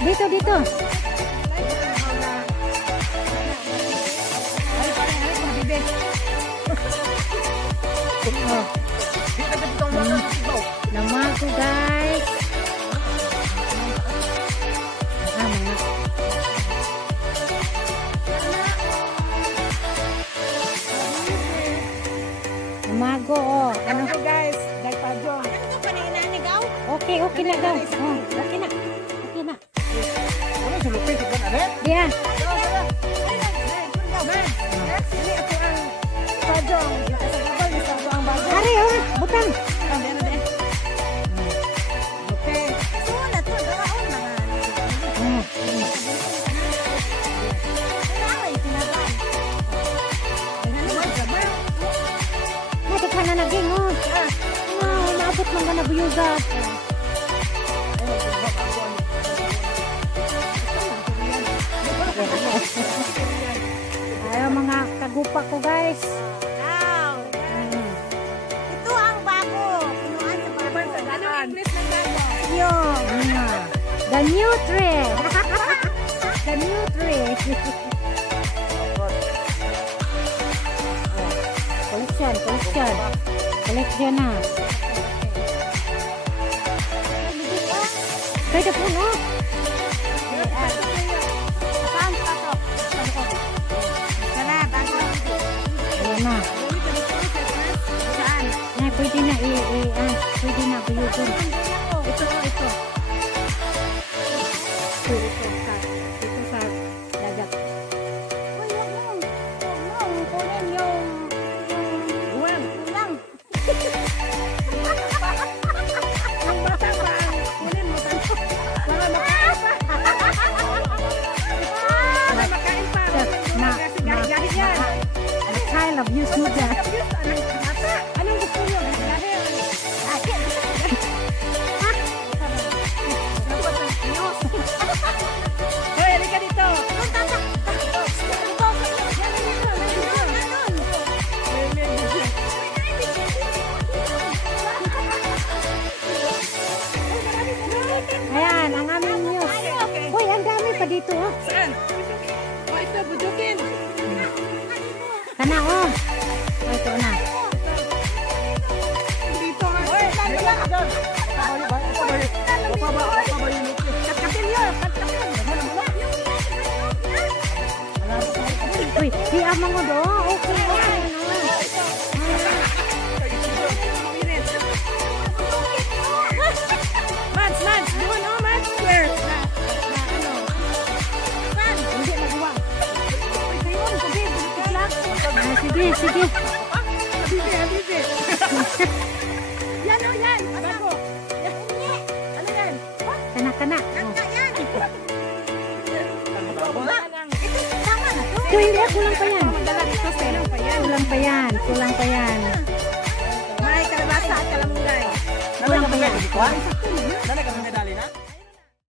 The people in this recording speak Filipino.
Dito, dito. Namago guys. Namago oh. Ano guys? Dagpajong. Okay, okay na daw. Oh, okay na. Okay na. Ano sulupin sa kan Dia. Ini ako ang pajong. Nakasagabal ni sa ang bago. Ari oh, butang. Okay. Sulat to daon na. Oh. Ay, tinaban. Madaghan na naging oh. Naabot man ka na buyuga. Ayaw mga kagupa ko guys. Wow. Ito ang bago. Punuan sa bago. Anong English ng bago? Yo. The new tree. The new tree. Collection, collection. Collection na. Kaya po no? Saan pa to? Tara, bago. Ayan na. Saan? Ay, pwede na pwede na buyugan. Ito. Dito sa dagat. Uy, wag mo. Wag mo. Kunin yung Uwan. lang. Ang bata pa ang kunin mo tanto. Para makain pa. Para makain pa. Kasi gahi-gahi yan. The child of you suga. Anong gusto nyo? Gahi. Hoy, halika dito. Ayan, ang aming news. Uy, ang dami pa dito oh. Saan? Oh, ito, bujukin. Kana oh. Oh, ito na. Dito nga. Hoy, dala. Katkatin yun. Uy, di amang ko do. Okay. Mads, doon oh, Mads. Where? Ano? Hindi magawa. Ayun, sabi, bulikit lang. Sige. Habibi. Yan oh, yan. Bago. Ano yan? Kana. Oh. Ito, Hindi, kulang pa yan. Dala dito, kulang pa yan. Kulang pa yan. May kalabasa at kalamungay. Kulang pa yan. Dala ka